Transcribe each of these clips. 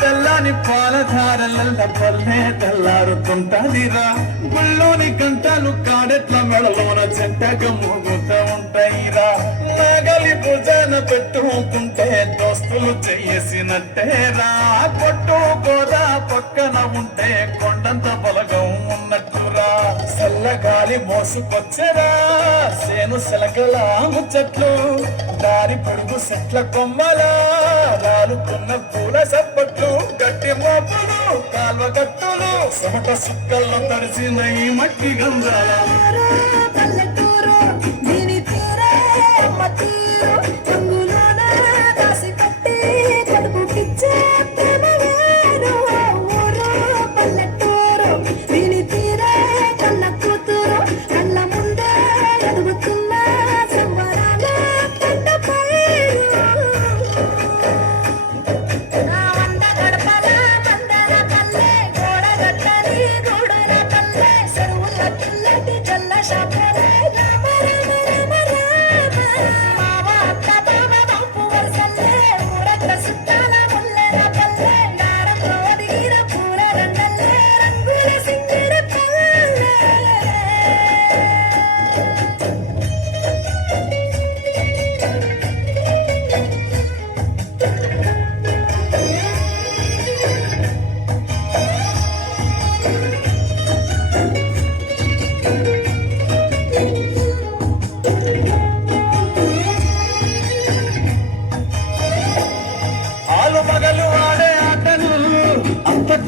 తెల్లని పాలధారల పల్లె తెల్లారుతుంటదిరా. గుళ్ళోని గంటలు కాడెట్ల మెడలోన చెట్టగా ముగుతూ ఉంటాయిరా. నాగలి భుజాన పెట్టుకుంటే దోస్తులు చేసినట్టేరా కొట్టుకోరా పొట్టు పక్కన ఉంటే కొండంత బలగం ఉన్నట్టురా. చల్లగాలి మోసుకొచ్చరా. సేను సెలకల ముచ్చట్లు. దారి పొడుగు సెట్ల కొమ్మలా. రాలుతున్న పూల సప్పట్లు గట్టి మోపులు కాల్వ గట్టులు సమట సుక్కల్లో తడిసిన ఈ మట్టి గంధాల. Come on.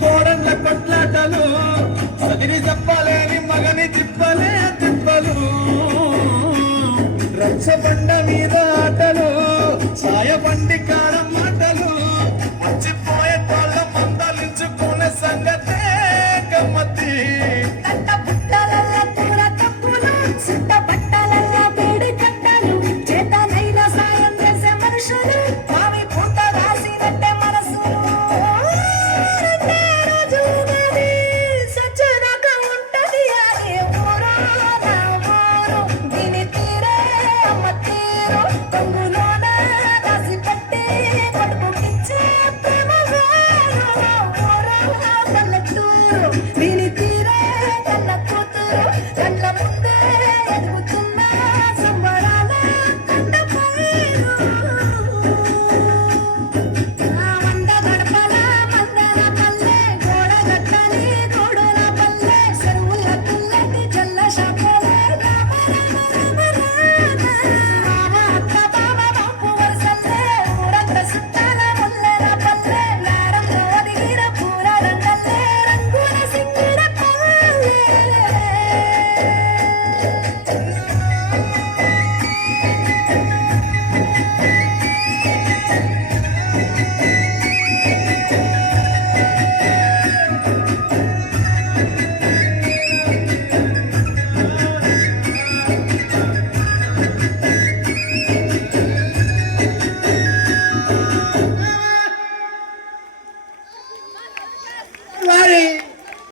కోడళ్ళ కొట్లాటలు. సగిరి చెప్పలేని మగని తిప్పలే Yeah.